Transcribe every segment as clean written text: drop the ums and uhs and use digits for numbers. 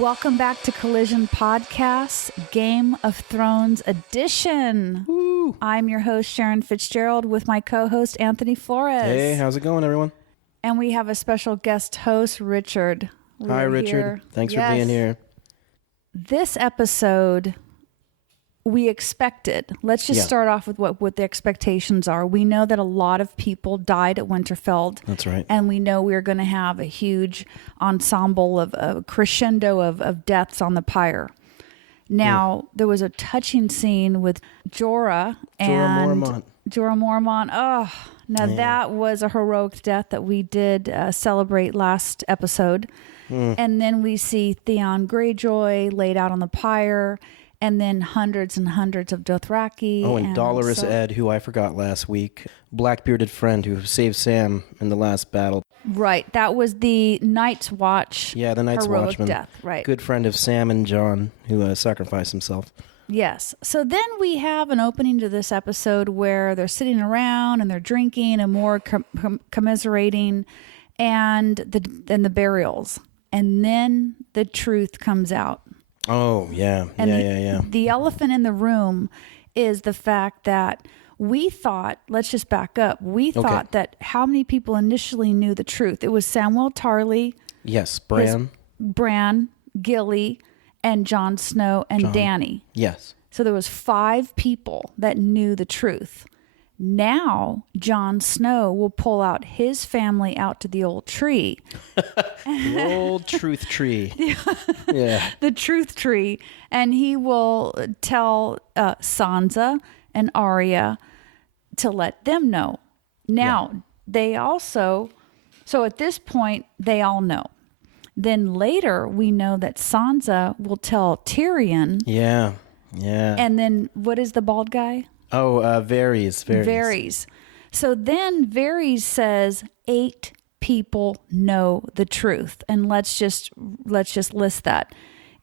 Welcome back to Collision Podcasts, Game of Thrones edition. Woo. I'm your host, Sharon Fitzgerald, with my co-host, Anthony Flores. Hey, how's it going, everyone? And we have a special guest host, Richard. Hi, Richard. Thanks for being here. This episode, we expected. Let's just start off with what the expectations are. We know that a lot of people died at Winterfell. That's right. And we know we're going to have a huge ensemble of a crescendo of deaths on the pyre. Now, there was a touching scene with Jorah Mormont. Jorah Mormont. Oh, now that was a heroic death that we did celebrate last episode. And then we see Theon Greyjoy laid out on the pyre. And then hundreds and hundreds of Dothraki. Oh, and Dolorous Ed, who I forgot last week. Black-bearded friend who saved Sam in the last battle. Right. That was the Night's Watch. Yeah, the Night's heroic Watchman. Death. Right. Good friend of Sam and Jon, who sacrificed himself. Yes. So then we have an opening to this episode where they're sitting around and they're drinking and more commiserating and the burials. And then the truth comes out. Oh, yeah. And the elephant in the room is the fact that we thought, let's just back up, thought that how many people initially knew the truth? It was Samwell Tarly. Yes, Bran, Gilly, and Jon Snow, and Dany. Yes. So there was 5 people that knew the truth. Now, Jon Snow will pull out his family out to the old tree. The old truth tree. Yeah. The truth tree. And he will tell Sansa and Arya to let them know. Now, they also... So at this point, they all know. Then later, we know that Sansa will tell Tyrion. Yeah. And then, what is the bald guy? Oh, Varys. So then Varys says 8 people know the truth, and let's just list that.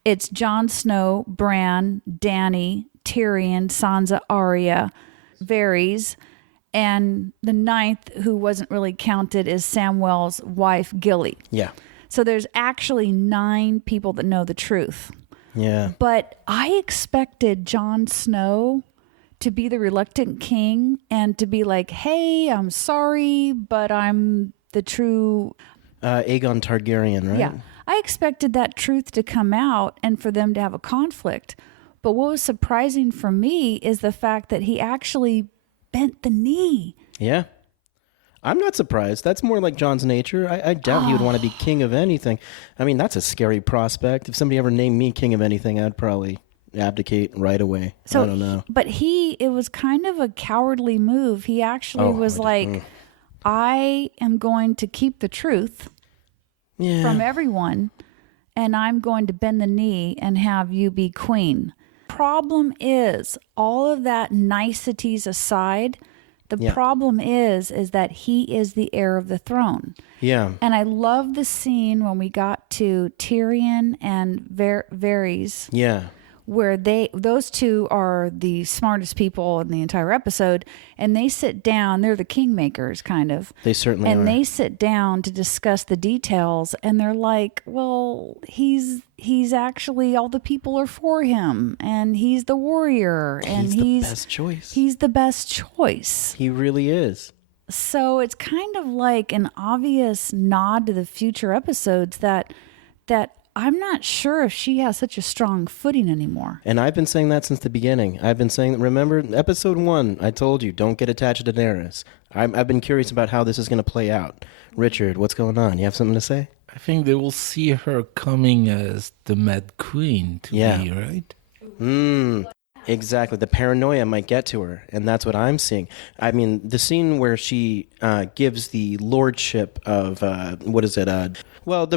It's Jon Snow, Bran, Dany, Tyrion, Sansa, Arya, Varys, and the 9th, who wasn't really counted, is Samwell's wife, Gilly. Yeah. So there's actually 9 people that know the truth. Yeah. But I expected Jon Snow to be the reluctant king and to be like, hey, I'm sorry, but I'm the true... Aegon Targaryen, right? Yeah. I expected that truth to come out and for them to have a conflict. But what was surprising for me is the fact that he actually bent the knee. Yeah. I'm not surprised. That's more like Jon's nature. I doubt he would want to be king of anything. I mean, that's a scary prospect. If somebody ever named me king of anything, I'd probably abdicate right away. So, I don't know. But it was kind of a cowardly move. He actually was like, I am going to keep the truth from everyone, and I'm going to bend the knee and have you be queen. Problem is, all of that niceties aside, the problem is that he is the heir of the throne. Yeah. And I love the scene when we got to Tyrion and Varys. Yeah. Where those two are the smartest people in the entire episode, and they sit down. They're the kingmakers, kind of. They certainly are. And they sit down to discuss the details, and they're like, well, he's actually, all the people are for him, and he's the warrior, and he's the best choice. He's the best choice. He really is. So it's kind of like an obvious nod to the future episodes that I'm not sure if she has such a strong footing anymore. And I've been saying that since the beginning. I've been saying, remember, episode 1, I told you, don't get attached to Daenerys. I've been curious about how this is going to play out. Richard, what's going on? You have something to say? I think they will see her coming as the Mad Queen to be, right? Exactly. The paranoia might get to her, and that's what I'm seeing. I mean, the scene where she gives the lordship of, the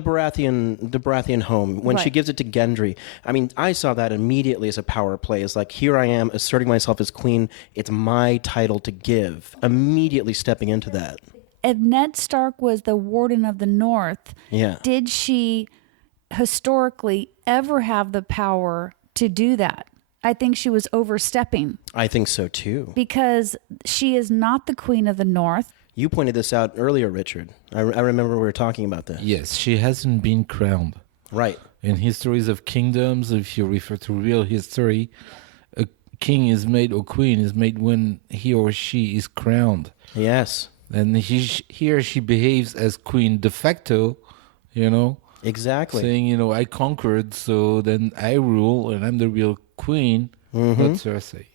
Baratheon home, when she gives it to Gendry. I mean, I saw that immediately as a power play. It's like, here I am asserting myself as queen. It's my title to give. Immediately stepping into that. If Ned Stark was the Warden of the North, did she historically ever have the power to do that? I think she was overstepping. I think so too. Because she is not the Queen of the North. You pointed this out earlier, Richard. I remember we were talking about this. Yes, she hasn't been crowned. Right. in histories of kingdoms, if you refer to real history, a king is made or queen is made when he or she is crowned. Yes. And he or she behaves as queen de facto, Exactly. Saying, I conquered, so then I rule, and I'm the real queen, not Cersei.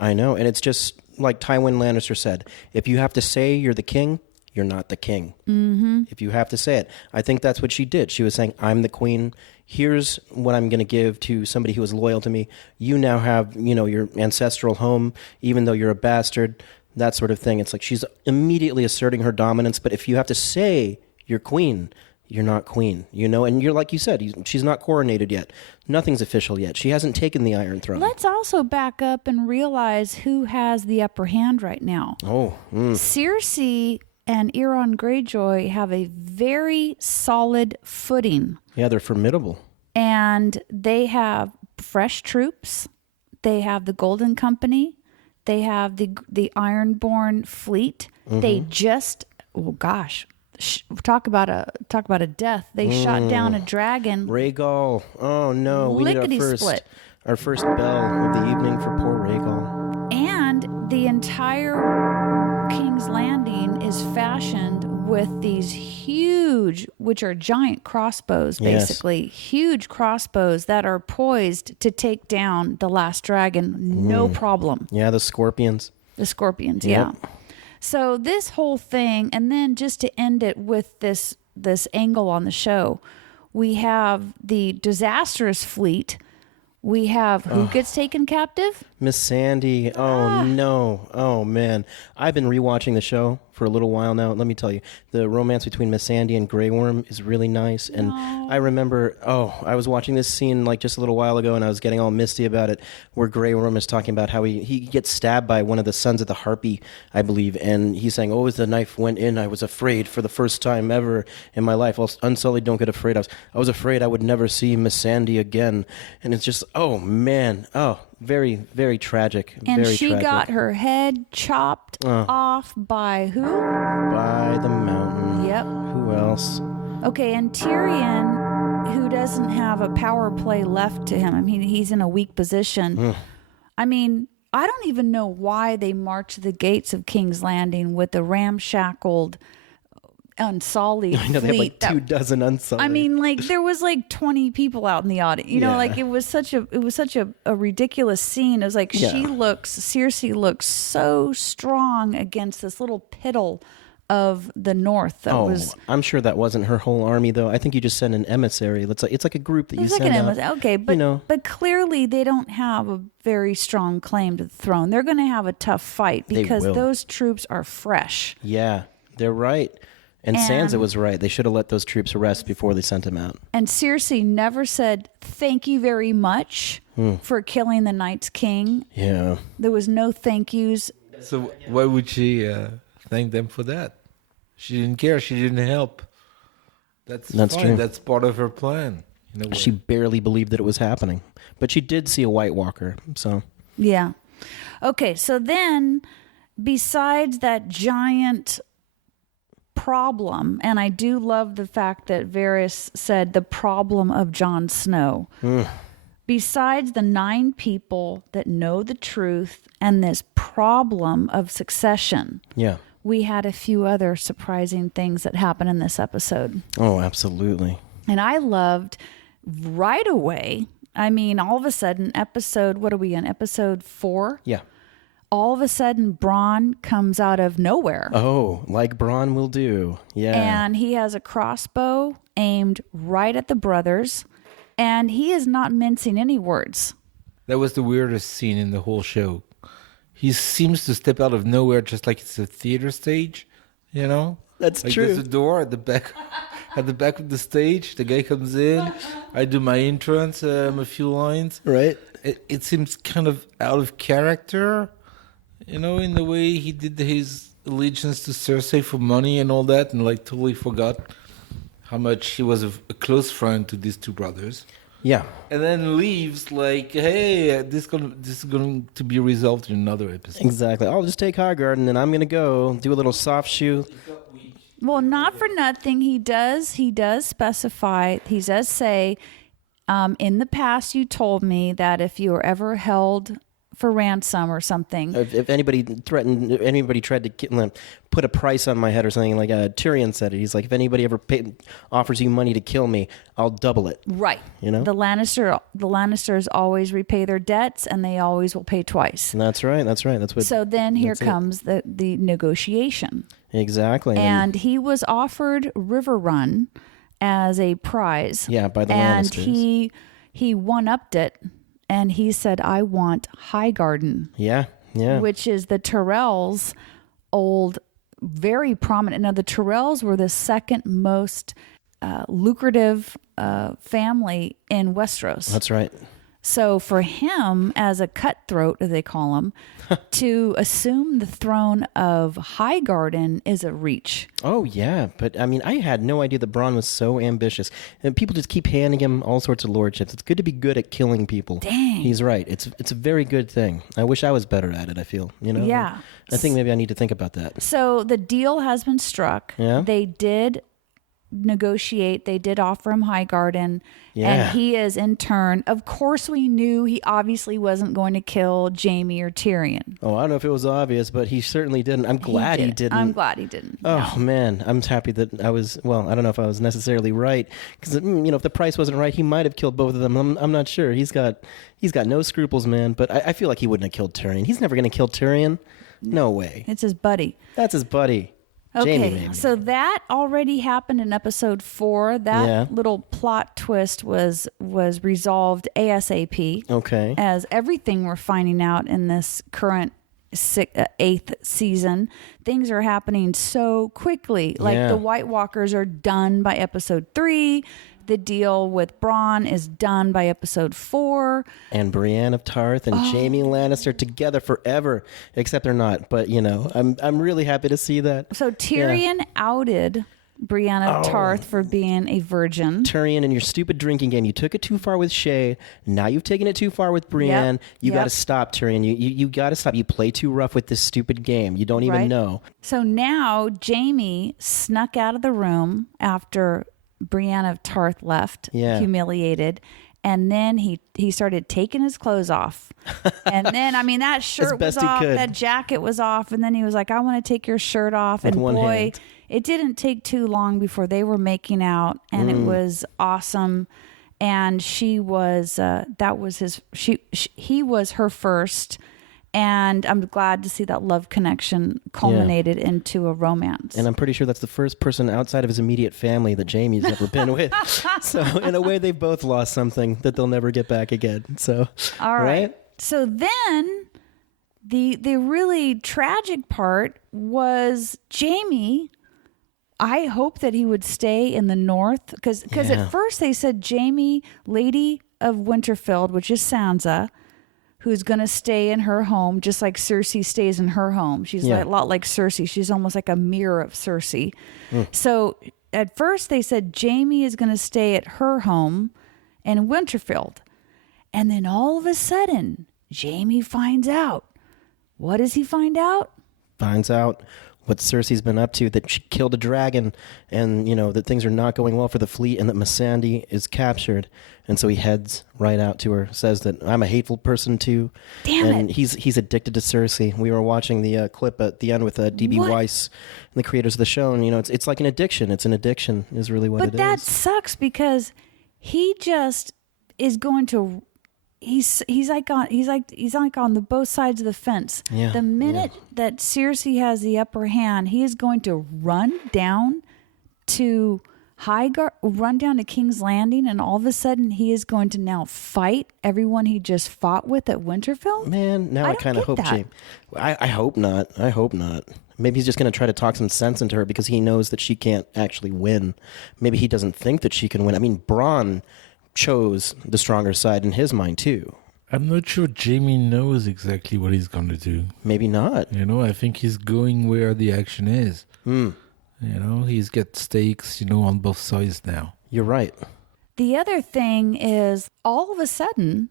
I know, and it's just like Tywin Lannister said, if you have to say you're the king, you're not the king. Mm-hmm. If you have to say it. I think that's what she did. She was saying, I'm the queen. Here's what I'm going to give to somebody who is loyal to me. You now have, your ancestral home, even though you're a bastard, that sort of thing. It's like she's immediately asserting her dominance, but if you have to say you're queen, you're not queen, and you're like you said, she's not coronated yet. Nothing's official yet. She hasn't taken the Iron Throne. Let's also back up and realize who has the upper hand right now. Cersei and Euron Greyjoy have a very solid footing. Yeah, they're formidable. And they have fresh troops. They have the Golden Company. They have the Ironborn fleet. They just, talk about a death. They shot down a dragon. Rhaegal. Oh no, we need our first bell of the evening for poor Rhaegal. And the entire King's Landing is fashioned with these huge, which are giant crossbows, basically. Yes. Huge crossbows that are poised to take down the last dragon, no problem. Yeah, the scorpions. Yeah. So this whole thing, and then just to end it with this angle on the show, we have the disastrous fleet. We have who gets taken captive? Miss Sandy. Oh, no. Oh, man. I've been rewatching the show for a little while now. Let me tell you, the romance between Miss Sandy and Grey Worm is really nice. And I remember, I was watching this scene like just a little while ago, and I was getting all misty about it, where Grey Worm is talking about how he gets stabbed by one of the sons of the Harpy, I believe. And he's saying, as the knife went in, I was afraid for the first time ever in my life. Unsullied, don't get afraid. I was afraid I would never see Miss Sandy again. And it's just, oh, man. Oh, very, very tragic. And very she tragic. Got her head chopped off by who? By the mountain. Yep. Who else? Okay, and Tyrion, who doesn't have a power play left to him. I mean, he's in a weak position. I mean, I don't even know why they marched the gates of King's Landing with the ramshackled Unsullied I know they fleet. have like 24 Unsullied. I mean, like there was like 20 people out in the audience. Like it was such a ridiculous scene. It was like Cersei looks so strong against this little piddle of the North. I'm sure that wasn't her whole army, though. I think you just send an emissary. It's like a group that you send out. Okay, but clearly they don't have a very strong claim to the throne. They're going to have a tough fight because those troops are fresh. Yeah, they're right. And Sansa was right. They should have let those troops rest before they sent him out. And Cersei never said, thank you very much for killing the Night's King. Yeah. There was no thank yous. So why would she thank them for that? She didn't care. She didn't help. That's fine. True. That's part of her plan. She barely believed that it was happening. But she did see a White Walker, so. Yeah. Okay, so then, besides that giant problem, and I do love the fact that Varys said the problem of Jon Snow. Besides the 9 people that know the truth and this problem of succession, we had a few other surprising things that happened in this episode. Oh, absolutely. And I loved right away, I mean, all of a sudden, what are we in, episode 4? Yeah. All of a sudden, Bronn comes out of nowhere. Oh, like Bronn will do. Yeah. And he has a crossbow aimed right at the brothers, and he is not mincing any words. That was the weirdest scene in the whole show. He seems to step out of nowhere just like it's a theater stage, That's like true. There's a door at the back of the stage. The guy comes in. I do my entrance, a few lines. Right. It seems kind of out of character. In the way he did his allegiance to Cersei for money and all that, and like totally forgot how much he was a close friend to these 2 brothers. Yeah. And then leaves like, hey, this is going to be resolved in another episode. Exactly. I'll just take Highgarden and I'm going to go do a little soft shoe. Well, not for nothing. He does specify, he does say, In the past, you told me that if you were ever held for ransom or something. If anybody tried to put a price on my head or something, like Tyrion said it. He's like, if anybody ever offers you money to kill me, I'll double it. Right. You know? The Lannisters always repay their debts, and they always will pay twice. That's right. So then here comes the negotiation. Exactly. And he was offered River Run as a prize. Yeah, by the and Lannisters. And he one-upped it. And he said, I want Highgarden. Yeah. Which is the Tyrells' old, very prominent. Now, the Tyrells were the second most lucrative family in Westeros. That's right. So for him, as a cutthroat, as they call him, to assume the throne of Highgarden is a reach. Oh, yeah. But, I mean, I had no idea that Bronn was so ambitious. And people just keep handing him all sorts of lordships. It's good to be good at killing people. Dang. He's right. It's a very good thing. I wish I was better at it, I feel. You know? Yeah. I think maybe I need to think about that. So the deal has been struck. Yeah. They did negotiate. They did offer him Highgarden. Yeah. And he is in turn, of course we knew he obviously wasn't going to kill Jaime or Tyrion. Oh, I don't know if it was obvious, but he certainly didn't. I'm glad he didn't. I'm glad he didn't. Oh, man. I'm happy that I was, well, I don't know if I was necessarily right. Because, if the price wasn't right, he might have killed both of them. I'm not sure. He's got no scruples, man. But I feel like he wouldn't have killed Tyrion. He's never going to kill Tyrion. No way. It's his buddy. That's his buddy. Okay, Jaime, maybe. So that already happened in episode 4. That little plot twist was resolved ASAP. Okay. As everything we're finding out in this current 8th season, things are happening so quickly. Like the White Walkers are done by episode 3. The deal with Bronn is done by episode 4. And Brienne of Tarth and Jaime Lannister together forever, except they're not. But, I'm really happy to see that. So Tyrion outed Brienne of Tarth for being a virgin. Tyrion, in your stupid drinking game, you took it too far with Shay. Now you've taken it too far with Brienne. You got to stop, Tyrion. You got to stop. You play too rough with this stupid game. You don't even know. So now Jaime snuck out of the room after Brienne of Tarth left, humiliated, and then he started taking his clothes off, and then that shirt was off, that jacket was off, and then he was like, "I want to take your shirt off," with and one hand. It didn't take too long before they were making out, and it was awesome. And she was he was her first. And I'm glad to see that love connection culminated into a romance. And I'm pretty sure that's the first person outside of his immediate family that Jaime's ever been with. So in a way, they've both lost something that they'll never get back again. So, all right. So then the really tragic part was Jaime. I hope that he would stay in the north because at first they said Jaime, Lady of Winterfell, which is Sansa, who's going to stay in her home, just like Cersei stays in her home. She's a lot like Cersei. She's almost like a mirror of Cersei. So at first they said Jaime is going to stay at her home in Winterfell. And then all of a sudden, Jaime finds out. What does he find out? Finds out what Cersei's been up to, that she killed a dragon, and, that things are not going well for the fleet, and that Missandei is captured. And so he heads right out to her, says that I'm a hateful person too. Damn and it. he's addicted to Cersei. We were watching the clip at the end with D.B. Weiss and the creators of the show, and it's like an addiction. It's an addiction is really what it is. But that sucks because he just is going to he's like on the both sides of the fence. Yeah, the minute that Cersei has the upper hand, he is going to run down to run down to King's Landing, and all of a sudden he is going to now fight everyone he just fought with at Winterfell. Man, now I kind of hope Jaime. I hope not. I hope not. Maybe he's just going to try to talk some sense into her because he knows that she can't actually win. Maybe he doesn't think that she can win. I mean, Bronn chose the stronger side in his mind too. I'm not sure Jaime knows exactly what he's going to do. Maybe not. I think he's going where the action is. He's got stakes, on both sides now. You're right. The other thing is, all of a sudden,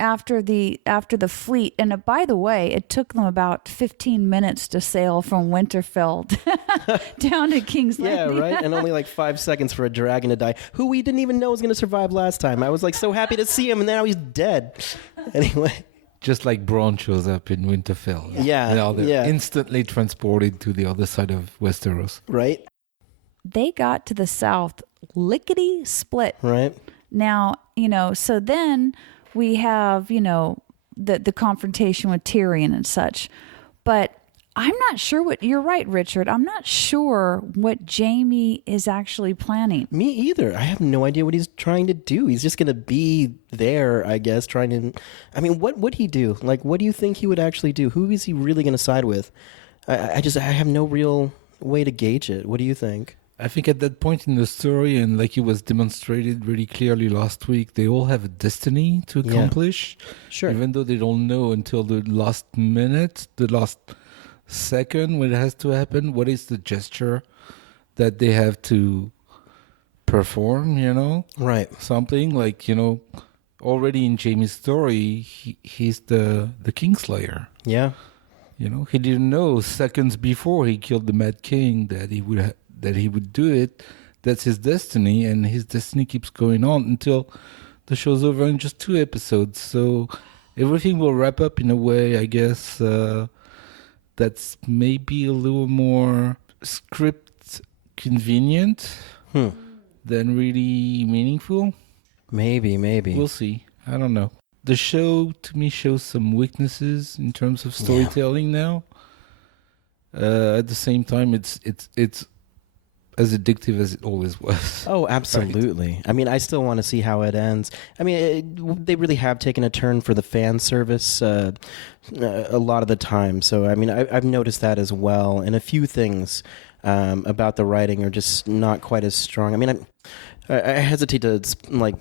after the fleet. And by the way, it took them about 15 minutes to sail from Winterfell down to King's Landing. Yeah, right. And only like 5 seconds for a dragon to die, who we didn't even know was going to survive last time. I was like so happy to see him, and now he's dead. Anyway. Just like Bronn shows up in Winterfell. Yeah. They're instantly transported to the other side of Westeros. Right. They got to the south lickety split. Right. Now, so then we have, the confrontation with Tyrion and such. But I'm not sure you're right, Richard. I'm not sure what Jaime is actually planning. Me either. I have no idea what he's trying to do. He's just going to be there, I guess, trying to... I mean, what would he do? Like, what do you think he would actually do? Who is he really going to side with? I have no real way to gauge it. What do you think? I think at that point in the story, and like it was demonstrated really clearly last week, they all have a destiny to accomplish. Yeah. Sure. Even though they don't know until the last minute, the last second when it has to happen, what is the gesture that they have to perform, Right. Something like, already in Jaime's story, he's the Kingslayer. Yeah. He didn't know seconds before he killed the Mad King that he would do it. That's his destiny, and his destiny keeps going on until the show's over in just 2 episodes. So everything will wrap up in a way, I guess, that's maybe a little more script convenient than really meaningful. Maybe. We'll see. I don't know. The show, to me, shows some weaknesses in terms of storytelling now. At the same time, it's as addictive as it always was. Oh, absolutely. Right. I mean, I still want to see how it ends. I mean, they really have taken a turn for the fan service a lot of the time. So, I mean, I've noticed that as well. And a few things about the writing are just not quite as strong. I mean, I hesitate to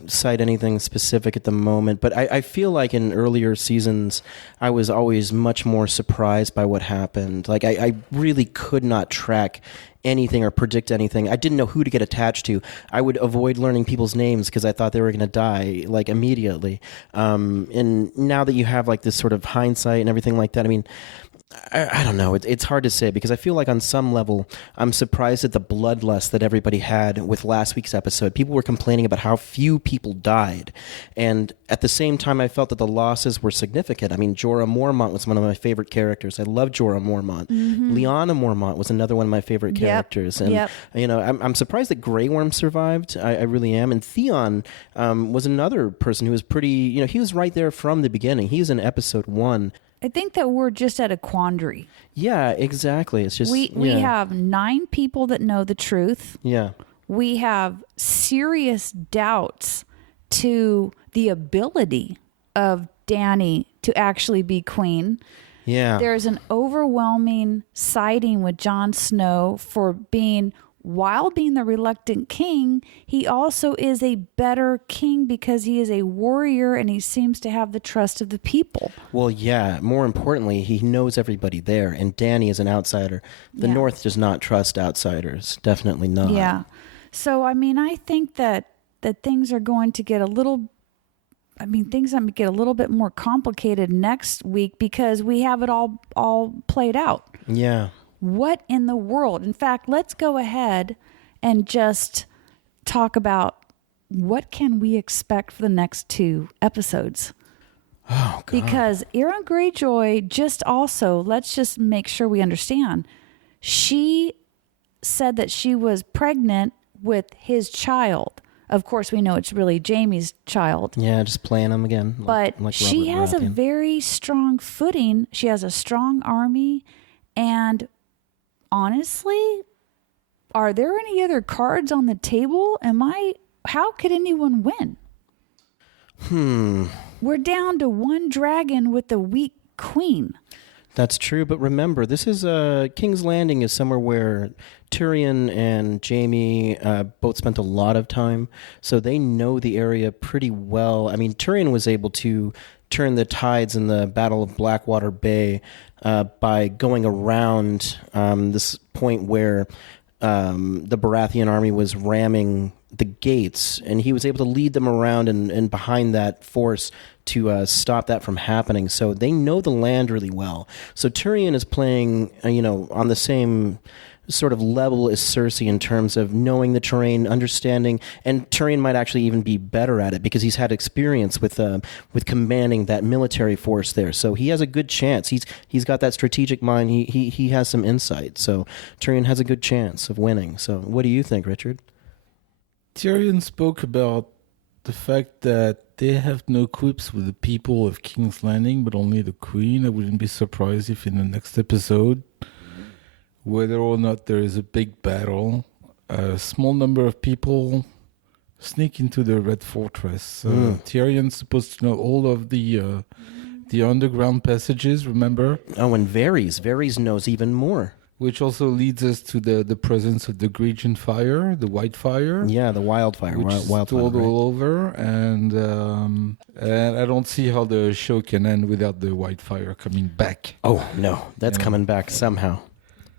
cite anything specific at the moment, but I feel like in earlier seasons, I was always much more surprised by what happened. Like I really could not track anything or predict anything. I didn't know who to get attached to. I would avoid learning people's names because I thought they were going to die immediately. And now that you have this sort of hindsight and everything like that, I mean, I don't know. It's hard to say because I feel like on some level, I'm surprised at the bloodlust that everybody had with last week's episode. People were complaining about how few people died. And at the same time, I felt that the losses were significant. I mean, Jorah Mormont was one of my favorite characters. I love Jorah Mormont. Mm-hmm. Lyanna Mormont was another one of my favorite characters. And, I'm surprised that Grey Worm survived. I really am. And Theon was another person who was pretty, he was right there from the beginning. He was in episode 1. I think that we're just at a quandary. Yeah, exactly. It's just we have 9 people that know the truth. Yeah. We have serious doubts to the ability of Dany to actually be queen. Yeah. There's an overwhelming siding with Jon Snow for while being the reluctant king, he also is a better king because he is a warrior and he seems to have the trust of the people. Well, yeah. More importantly, he knows everybody there, and Dany is an outsider. The North does not trust outsiders. Definitely not. Yeah. So, I mean, I think that things are going to get a little bit more complicated next week because we have it all played out. Yeah. What in the world? In fact, let's go ahead and just talk about what can we expect for the next 2 episodes. Oh, God. Because Erin Greyjoy let's just make sure we understand. She said that she was pregnant with his child. Of course, we know it's really Jaime's child. Yeah, just playing him again. But she has a very strong footing. She has a strong army. And honestly, are there any other cards on the table? How could anyone win? We're down to 1 dragon with a weak queen. That's true, but remember, this is King's Landing is somewhere where Tyrion and Jaime both spent a lot of time, so they know the area pretty well. I mean, Tyrion was able to turn the tides in the Battle of Blackwater Bay by going around this point where the Baratheon army was ramming the gates, and he was able to lead them around and behind that force to stop that from happening. So they know the land really well. So Tyrion is playing, on the same sort of level as Cersei in terms of knowing the terrain, understanding, and Tyrion might actually even be better at it because he's had experience with commanding that military force there. So he has a good chance. He's got that strategic mind. He has some insight. So Tyrion has a good chance of winning. So what do you think, Richard? Tyrion spoke about the fact that they have no quips with the people of King's Landing, but only the Queen. I wouldn't be surprised if in the next episode, whether or not there is a big battle, a small number of people sneak into the Red Fortress. Tyrion's supposed to know all of the underground passages, remember? Oh, and Varys knows even more. Which also leads us to the presence of the Gregent fire, the white fire. Yeah, the wildfire. Which is stored all over. And I don't see how the show can end without the white fire coming back. Oh, no. That's coming back somehow.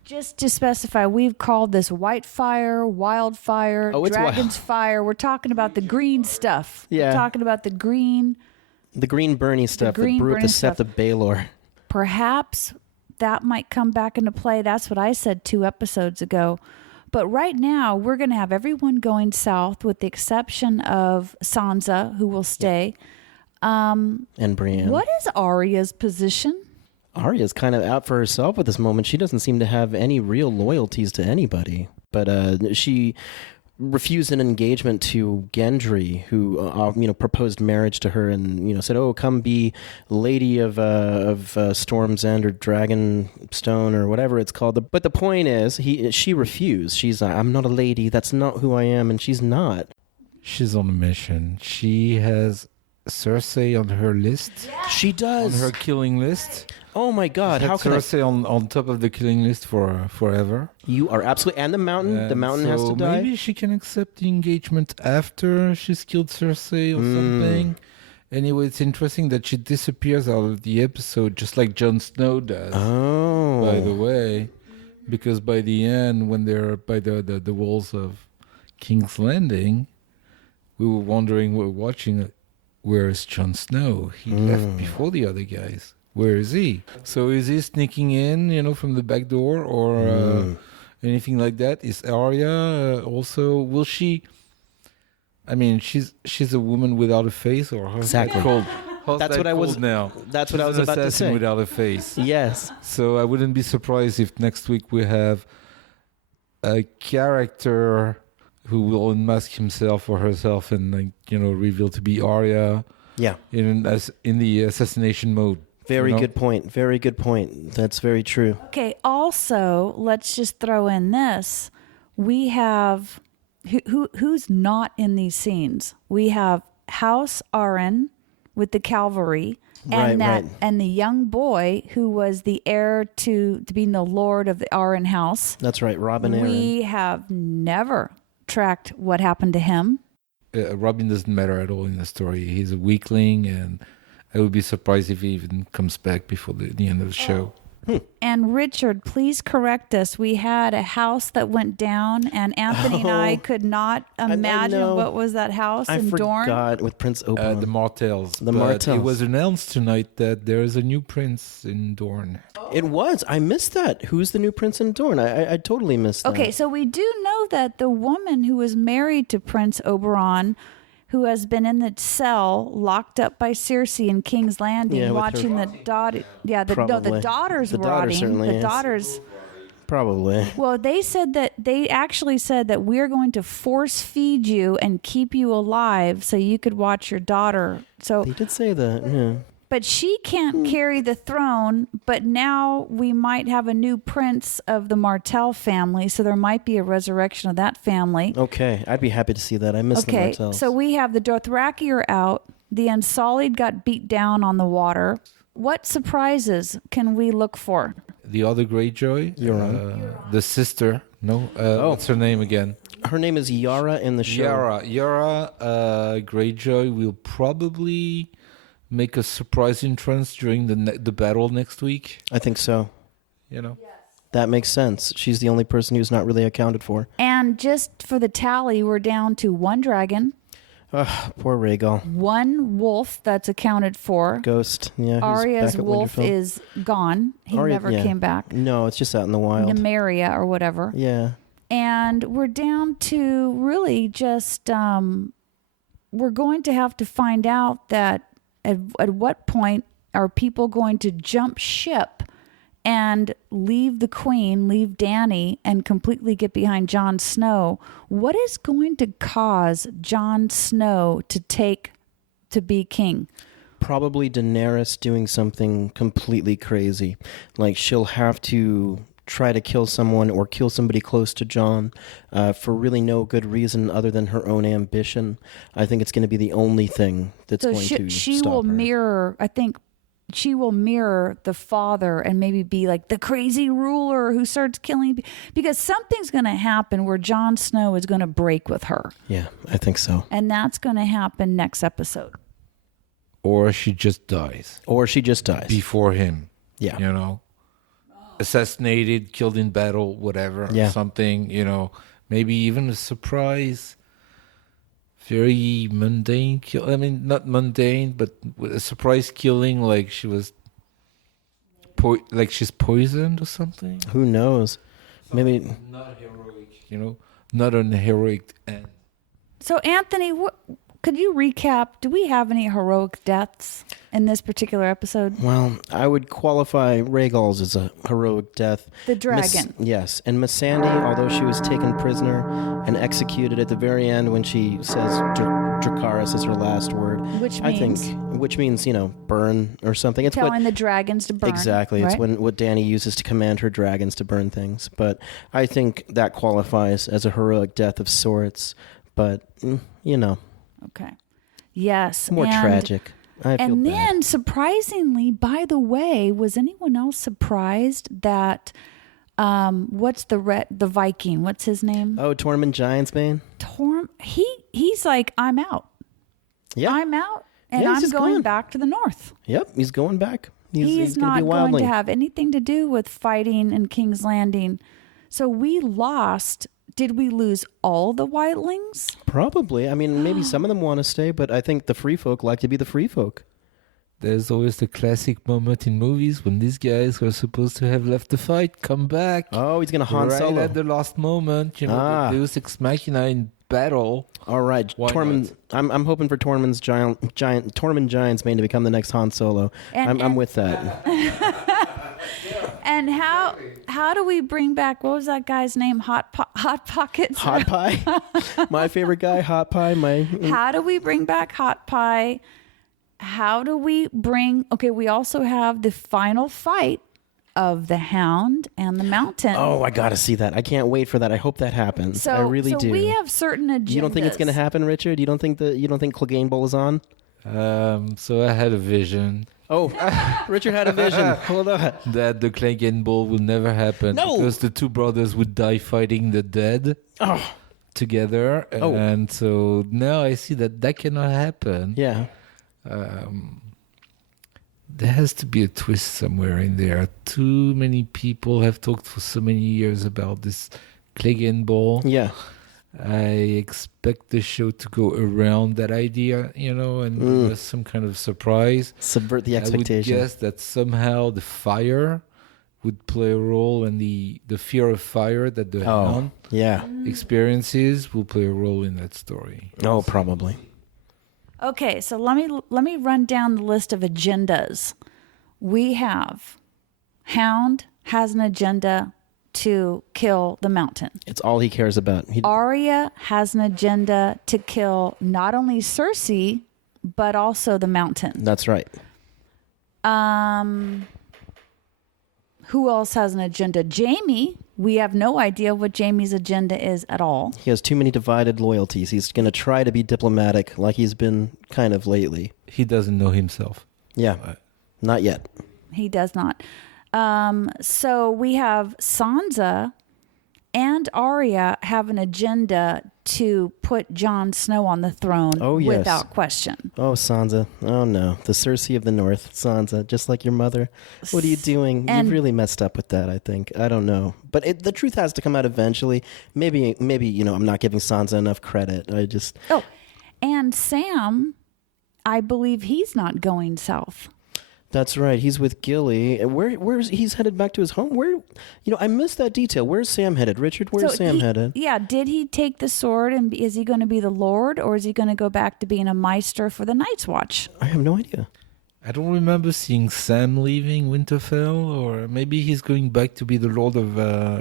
Just to specify, we've called this white fire, wildfire, dragon's fire. We're talking about the green stuff. Yeah. We're talking about the green Bernie stuff that brew up the Sept of Baelor. Perhaps that might come back into play. That's what I said 2 episodes ago. But right now, we're going to have everyone going south with the exception of Sansa, who will stay. And Brienne. What is Arya's position? Arya's kind of out for herself at this moment. She doesn't seem to have any real loyalties to anybody. But she refused an engagement to Gendry, who proposed marriage to her and said, "Oh, come be Lady of Storm's End or Dragonstone or whatever it's called." But the point is, she refused. She's like, "I'm not a lady. That's not who I am," and she's not. She's on a mission. She has Cersei on her list. Yeah. She does. On her killing list. Oh my God! How can Cersei on top of the killing list for forever? You are absolutely, and the mountain. And the mountain has to die. Maybe she can accept the engagement after she's killed Cersei or something. Anyway, it's interesting that she disappears out of the episode, just like Jon Snow does. Oh, by the way, because by the end, when they're by the walls of King's Landing, we were wondering, we're watching, where is Jon Snow? He left before the other guys. Where is he? So is he sneaking in, from the back door or anything like that? Is Arya also? Will she? I mean, she's a woman without a face, or how's exactly. That called? That's what I was now. That's she's what I was about to say. Without a face. Yes. So I wouldn't be surprised if next week we have a character who will unmask himself or herself and reveal to be Arya. Yeah. In the assassination mode. Very good point. Very good point. That's very true. Okay. Also, let's just throw in this. We have who's not in these scenes. We have House Arryn with the cavalry, and and the young boy who was the heir to being the lord of the Arryn house. That's right, Robin Arryn. We have never tracked what happened to him. Robin doesn't matter at all in the story. He's a weakling, and I would be surprised if he even comes back before the end of the show. And Richard, please correct us. We had a house that went down, and Anthony and I could not imagine what was that house in Dorne. I forgot with Prince Oberyn. The Martells. The Martells. It was announced tonight that there is a new prince in Dorne. It was. I missed that. Who's the new prince in Dorne? I totally missed that. Okay, so we do know that the woman who was married to Prince Oberyn, who has been in the cell, locked up by Cersei in King's Landing, watching the daughter. Yeah, the daughters rotting. The daughters. Probably. Well, they actually said that we're going to force feed you and keep you alive so you could watch your daughter. So they did say that. Yeah. But she can't carry the throne, but now we might have a new prince of the Martell family, so there might be a resurrection of that family. Okay, I'd be happy to see that. I miss the Martells. Okay, so we have the Dothraki are out. The Unsullied got beat down on the water. What surprises can we look for? The other Greyjoy, the sister. No, what's her name again? Her name is Yara in the show. Yara Greyjoy will probably make a surprise entrance during the battle next week. I think so. That makes sense. She's the only person who's not really accounted for. And just for the tally, we're down to 1 dragon. Poor Rhaegal. One wolf that's accounted for. Ghost. Yeah. Arya's wolf is gone. He never came back. No, it's just out in the wild. Nymeria or whatever. Yeah. And we're down to really just, we're going to have to find out that at what point are people going to jump ship and leave the queen, leave Dany, and completely get behind Jon Snow. What is going to cause Jon Snow to be king? Probably Daenerys doing something completely crazy. Like she'll have to try to kill someone or kill somebody close to Jon for really no good reason other than her own ambition. I think it's going to be the only thing that's going to stop her. She will mirror, I think, she will mirror the father and maybe be like the crazy ruler who starts killing, because something's going to happen where Jon Snow is going to break with her. Yeah, I think so. And that's going to happen next episode. Or she just dies. Before him. Yeah. You know? Assassinated, killed in battle, whatever. Yeah. Something, you know, maybe even a surprise. Very mundane kill. I mean, not mundane, but with a surprise killing, like she was, like she's poisoned or something. Who knows? Maybe not heroic. You know, not an heroic end. So, Anthony, could you recap? Do we have any heroic deaths in this particular episode? Well, I would qualify Rhaegal's as a heroic death. The dragon. Yes. And Missandei, although she was taken prisoner and executed at the very end when she says Dracarys is her last word. Which means, you know, burn or something. It's telling the dragons to burn. Exactly. Right? It's what Dany uses to command her dragons to burn things. But I think that qualifies as a heroic death of sorts. But, you know. Okay. Yes. More tragic. I feel and bad. then, surprisingly, by the way, was anyone else surprised that what's the Viking? What's his name? Oh, Tormund Giantsbane. He's like, I'm out. Yeah, I'm out, and I'm going back to the north. Yep, he's going back. He's not going to have anything to do with fighting in King's Landing. So we lost. Did we lose all the wildlings? Probably. I mean, maybe some of them want to stay, but I think the free folk like to be the free folk. There's always the classic moment in movies when these guys who are supposed to have left the fight come back. Oh, he's going to Han Solo. Right at the last moment, you know, the Deus Ex Machina in battle. All right, Tormund. I'm hoping for Tormund Giantsbane to become the next Han Solo. I'm with that. And how do we bring back, what was that guy's name? Hot Pockets? Hot Pie? My favorite guy, Hot Pie. How do we bring back Hot Pie? How do we we also have the final fight of the Hound and the Mountain. Oh, I got to see that. I can't wait for that. I hope that happens. I really do. So we have certain agendas. You don't think it's going to happen, Richard? You don't think Clegane Bowl is on? So I had a vision. Oh, Richard had a vision. Hold on. That the Clegane Bowl will never happen. No. Because the two brothers would die fighting the dead together. And so now I see that cannot happen. Yeah. There has to be a twist somewhere in there. Too many people have talked for so many years about this Clegane Bowl. Yeah. I expect the show to go around that idea, and give us some kind of surprise. Subvert the expectation. I would guess that somehow the fire would play a role, and the fear of fire that the Hound experiences will play a role in that story. Oh, probably. Okay, so let me run down the list of agendas. We have Hound has an agenda to kill the Mountain. It's all he cares about. Arya has an agenda to kill not only Cersei, but also the Mountain. That's right. Who else has an agenda? Jaime. We have no idea what Jaime's agenda is at all. He has too many divided loyalties. He's going to try to be diplomatic like he's been kind of lately. He doesn't know himself. Yeah, not yet. He does not. So we have Sansa and Arya have an agenda to put Jon Snow on the throne without question. Oh, Sansa. Oh, no. The Cersei of the North. Sansa, just like your mother. What are you doing? You've really messed up with that, I think. I don't know. But the truth has to come out eventually. Maybe I'm not giving Sansa enough credit. And Sam, I believe he's not going south. That's right. He's with Gilly. Where's he's headed back to his home? I missed that detail. Where's Sam headed? Richard, where's Sam headed? Yeah, did he take the sword and is he going to be the Lord, or is he going to go back to being a Meister for the Night's Watch? I have no idea. I don't remember seeing Sam leaving Winterfell, or maybe he's going back to be the Lord of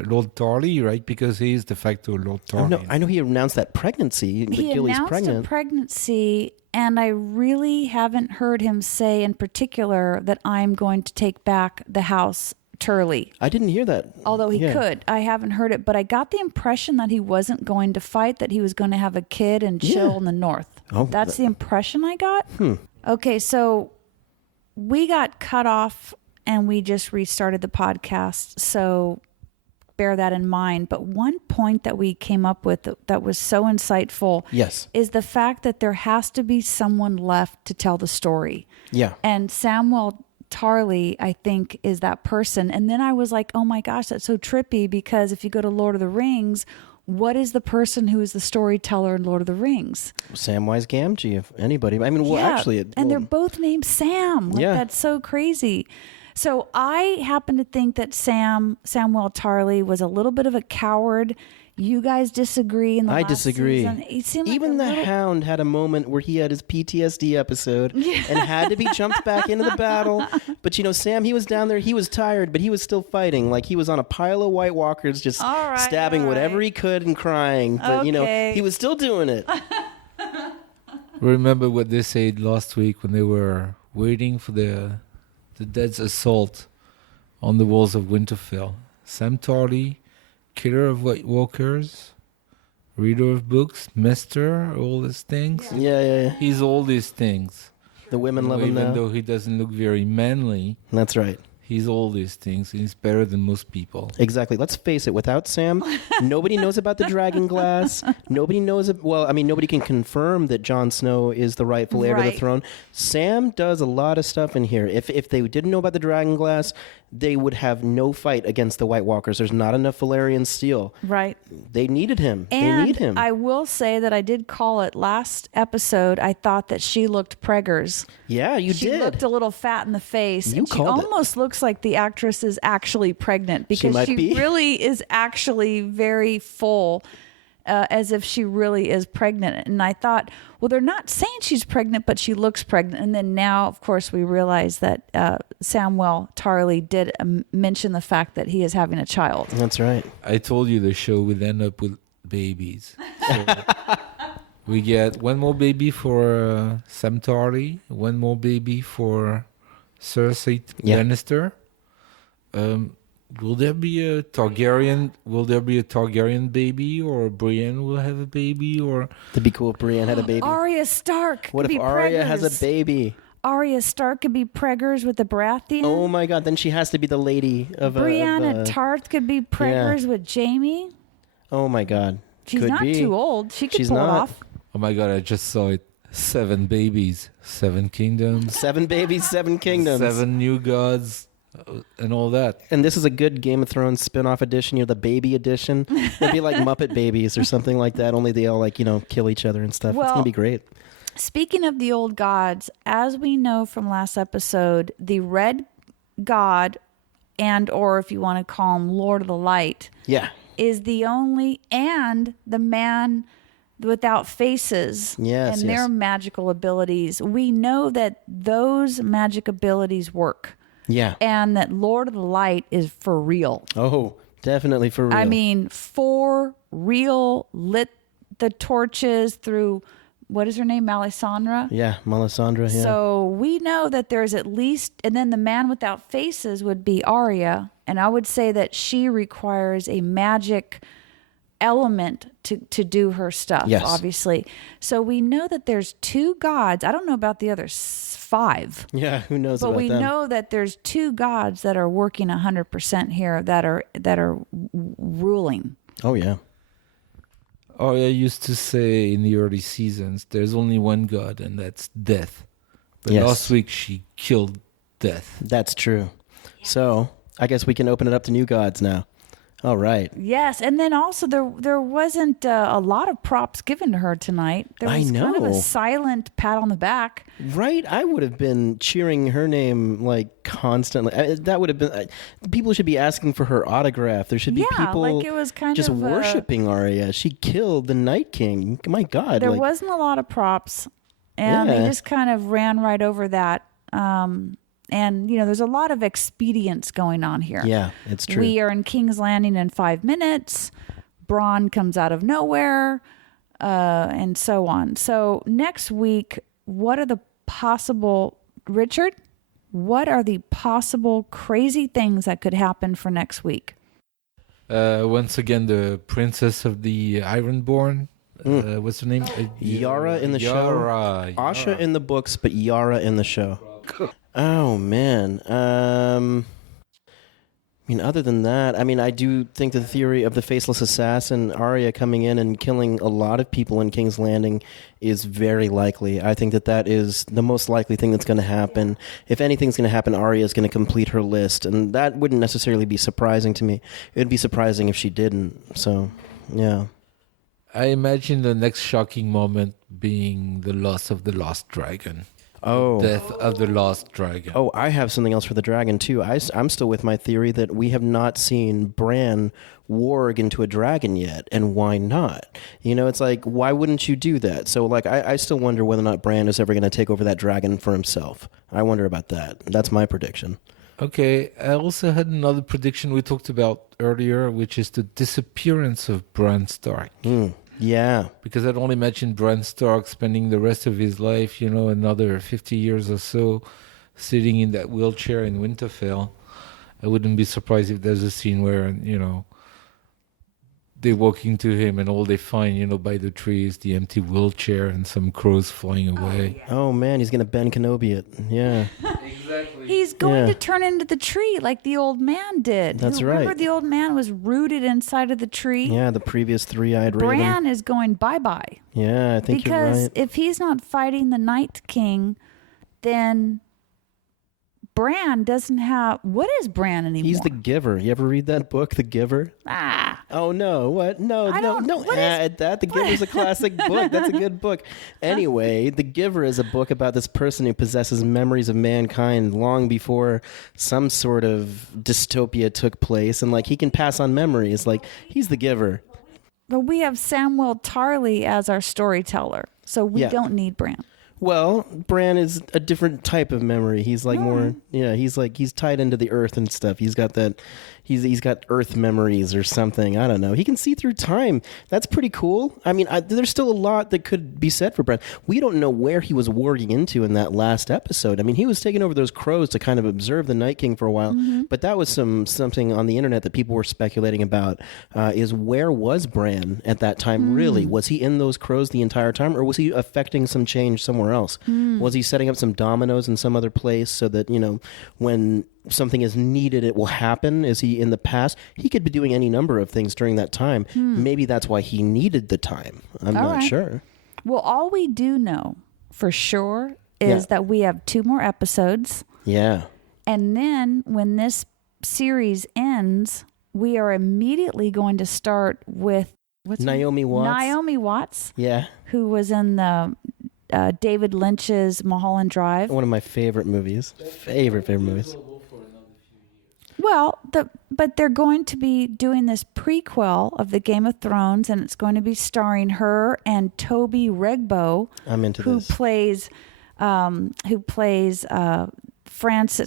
Lord Tarly, right? Because he is de facto Lord Tarly. No, I know he announced that pregnancy. He announced a pregnancy, and I really haven't heard him say in particular that I'm going to take back the house Turley. I didn't hear that. Although he could. I haven't heard it, but I got the impression that he wasn't going to fight, that he was going to have a kid and chill in the north. Oh, that's the impression I got. Okay, so we got cut off and we just restarted the podcast, so bear that in mind. But one point that we came up with that was so insightful is the fact that there has to be someone left to tell the story. Yeah. And Samuel Tarly, I think, is that person. And then I was like, oh my gosh, that's so trippy, because if you go to Lord of the Rings, what is the person who is the storyteller in Lord of the Rings? Samwise Gamgee, if anybody. I mean, actually. And they're both named Sam. That's so crazy. So I happen to think that Samuel Tarly was a little bit of a coward. You guys disagree in the last season. He seemed Even the Hound had a moment where he had his PTSD episode and had to be jumped back into the battle. But, Sam, he was down there. He was tired, but he was still fighting. Like, he was on a pile of White Walkers just stabbing whatever he could and crying. But, he was still doing it. Remember what they said last week when they were waiting for the Dead's assault on the walls of Winterfell? Sam Tarly, killer of White Walkers, reader of books, master, all these things. Yeah. He's all these things. The women love him now. Even though he doesn't look very manly. That's right. He's all these things. He's better than most people. Exactly. Let's face it. Without Sam, nobody knows about the dragon glass. Nobody knows. Nobody can confirm that Jon Snow is the rightful heir to the throne. Sam does a lot of stuff in here. If they didn't know about the dragon glass, they would have no fight against the White Walkers. There's not enough Valyrian steel. Right. They needed him. And they need him. I will say that I did call it last episode. I thought that she looked preggers. Yeah, you did. She looked a little fat in the face. You and she almost looks like the actress is actually pregnant, because she really is actually very full. As if she really is pregnant. And I thought, well, they're not saying she's pregnant, but she looks pregnant. And then now, of course, we realize that Samuel Tarly did mention the fact that he is having a child. That's right. I told you the show would end up with babies. So we get one more baby for Sam Tarly, one more baby for Cersei Lannister. Will there be a Targaryen? Will there be a Targaryen baby, or Brienne will have a baby, or? It'd be cool if Brienne had a baby. Arya Stark. What if Arya has a baby? Arya Stark could be preggers with the Baratheon. Oh my God! Then she has to be the lady of. Brianna Tarth could be preggers with Jaime. Oh my God! She's not too old. She could pull it off. Oh my God! I just saw it. 7 babies, 7 kingdoms. 7 babies, 7 kingdoms. 7 new gods. And all that. And this is a good Game of Thrones spin-off edition, the baby edition. It'd be like Muppet Babies or something like that, only they all kill each other and stuff. It's going to be great. Speaking of the old gods, as we know from last episode, the red god, and or if you want to call him Lord of the Light, is the only, and the man without faces and their magical abilities. We know that those magic abilities work. Yeah. And that Lord of the Light is for real. Oh, definitely for real. I mean, for real, lit the torches through, what is her name? Melisandre? Yeah, Melisandre, yeah. So we know that there's at least, and then the man without faces would be Arya. And I would say that she requires a magic element to do her stuff, obviously. So we know that there's 2 gods. I don't know about the other 5. Yeah, who knows about them? But we know that there's 2 gods that are working 100% here, that are ruling. Oh yeah. Arya used to say in the early seasons, there's only one god, and that's death. But last week she killed death. That's true. So I guess we can open it up to new gods now. Oh, right. Yes, and then also there wasn't a lot of props given to her tonight. There was kind of a silent pat on the back. Right, I would have been cheering her name like constantly. That would have been. People should be asking for her autograph. There should be people like it was kind just of worshiping Arya. She killed the Night King. My God, there wasn't a lot of props, and they just kind of ran right over that. And, there's a lot of expedience going on here. Yeah, it's true. We are in King's Landing in 5 minutes. Bronn comes out of nowhere, and so on. So next week, Richard, what are the possible crazy things that could happen for next week? Once again, the Princess of the Ironborn. What's her name? Yara in the show. Asha in the books, but Yara in the show. Oh, man. Other than that, I do think the theory of the faceless assassin, Arya coming in and killing a lot of people in King's Landing is very likely. I think that is the most likely thing that's going to happen. If anything's going to happen, Arya is going to complete her list, and that wouldn't necessarily be surprising to me. It would be surprising if she didn't. So, yeah. I imagine the next shocking moment being the loss of the Lost Dragon. Oh. Death of the Lost Dragon. Oh, I have something else for the dragon, too. I'm still with my theory that we have not seen Bran warg into a dragon yet, and why not? It's like, why wouldn't you do that? So, I still wonder whether or not Bran is ever going to take over that dragon for himself. I wonder about that. That's my prediction. Okay, I also had another prediction we talked about earlier, which is the disappearance of Bran Stark. Yeah. Because I'd only imagine Bran Stark spending the rest of his life, another 50 years or so, sitting in that wheelchair in Winterfell. I wouldn't be surprised if there's a scene where, they walk into him and all they find, by the tree is the empty wheelchair and some crows flying away. Oh, man, he's going to Ben Kenobi it. Yeah. Exactly. He's going to turn into the tree like the old man did. That's right. Remember the old man was rooted inside of the tree? Yeah, the previous three-eyed raven. Bran is going bye-bye. Yeah, I think you're right. Because if he's not fighting the Night King, then Bran doesn't have... What is Bran anymore? He's the Giver. You ever read that book, The Giver? Oh, no. What? No, don't add that. The Giver's a classic book. That's a good book. Anyway, The Giver is a book about this person who possesses memories of mankind long before some sort of dystopia took place. And, he can pass on memories. He's the Giver. But we have Samwell Tarly as our storyteller, so we don't need Bran. Well, Bran is a different type of memory. He's more, he's tied into the earth and stuff. He's got that, he's got earth memories or something. I don't know. He can see through time. That's pretty cool. There's still a lot that could be said for Bran. We don't know where he was warging into in that last episode. He was taking over those crows to kind of observe the Night King for a while. Mm-hmm. But that was something on the internet that people were speculating about, is where was Bran at that time really? Was he in those crows the entire time, or was he affecting some change somewhere else? Was he setting up some dominoes in some other place so that, when something is needed, it will happen? Is he in the past? He could be doing any number of things during that time. Maybe that's why he needed the time. I'm not sure. Well, all we do know for sure is that we have 2 more episodes. Yeah. And then when this series ends, we are immediately going to start with Naomi Watts. Naomi Watts. Yeah. Who was in the David Lynch's Mulholland Drive. One of my favorite movies. Favorite movies. Well, but they're going to be doing this prequel of the Game of Thrones, and it's going to be starring her and Toby Regbo. I'm into who this. Who plays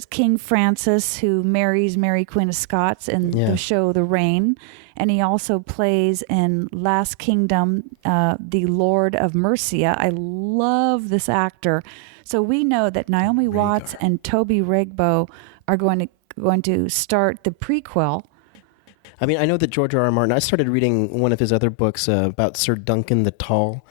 King Francis, who marries Mary Queen of Scots in the show The Reign. And he also plays in Last Kingdom, the Lord of Mercia. I love this actor. So we know that Naomi Watts and Toby Regbo are going to start the prequel. I know that George R.R. Martin, I started reading one of his other books about Sir Duncan the Tall.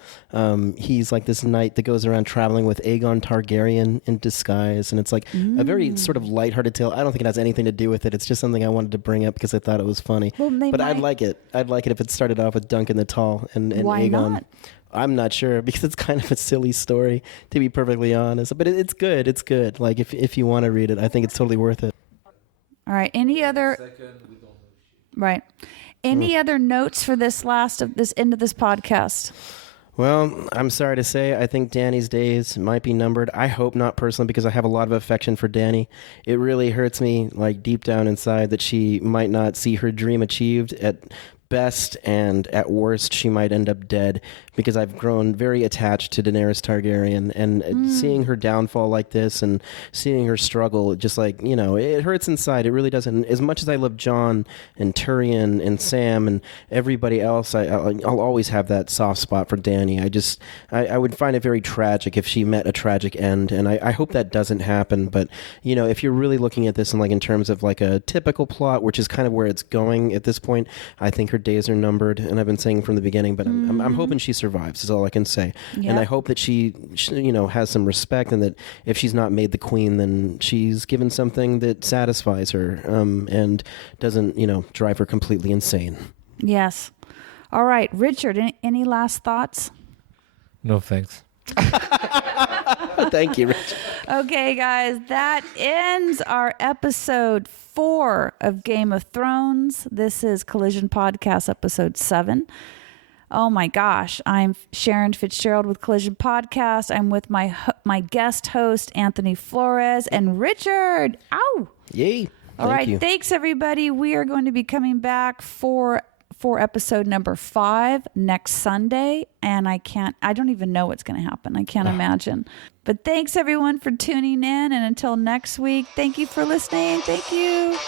He's like this knight that goes around traveling with Aegon Targaryen in disguise. And it's like a very sort of lighthearted tale. I don't think it has anything to do with it. It's just something I wanted to bring up because I thought it was funny. But I'd like it. I'd like it if it started off with Duncan the Tall and Why Aegon. Not? I'm not sure because it's kind of a silly story, to be perfectly honest. But it's good. It's good. If you want to read it, I think it's totally worth it. All right. Any other... Right. Any other notes for this end of this podcast? Well, I'm sorry to say, I think Danny's days might be numbered. I hope not personally, because I have a lot of affection for Danny. It really hurts me, like deep down inside, that she might not see her dream achieved at best, and at worst she might end up dead, because I've grown very attached to Daenerys Targaryen, and seeing her downfall like this and seeing her struggle, just like, it hurts inside. It really doesn't. As much as I love Jon and Tyrion and Sam and everybody else, I'll always have that soft spot for Dany. I would find it very tragic if she met a tragic end, and I hope that doesn't happen. But if you're really looking at this in terms of like a typical plot, which is kind of where it's going at this point, I think her days are numbered, and I've been saying from the beginning. But I'm hoping she survives, is all I can say. Yep. And I hope that she has some respect, and that if she's not made the queen, then she's given something that satisfies her, and doesn't drive her completely insane. Yes. All right, Richard, any last thoughts? No, thanks. Thank you, Richard. Okay, guys, that ends our episode 4 of Game of Thrones. This is Collision Podcast episode 7. Oh my gosh, I'm Sharon Fitzgerald with Collision Podcast. I'm with my guest host, Anthony Flores, and Richard. Ow! Yay. All right, you. Thanks everybody. We are going to be coming back for episode number 5 next Sunday, and I don't even know what's going to happen. I can't imagine. But thanks everyone for tuning in, and until next week, thank you for listening. Thank you.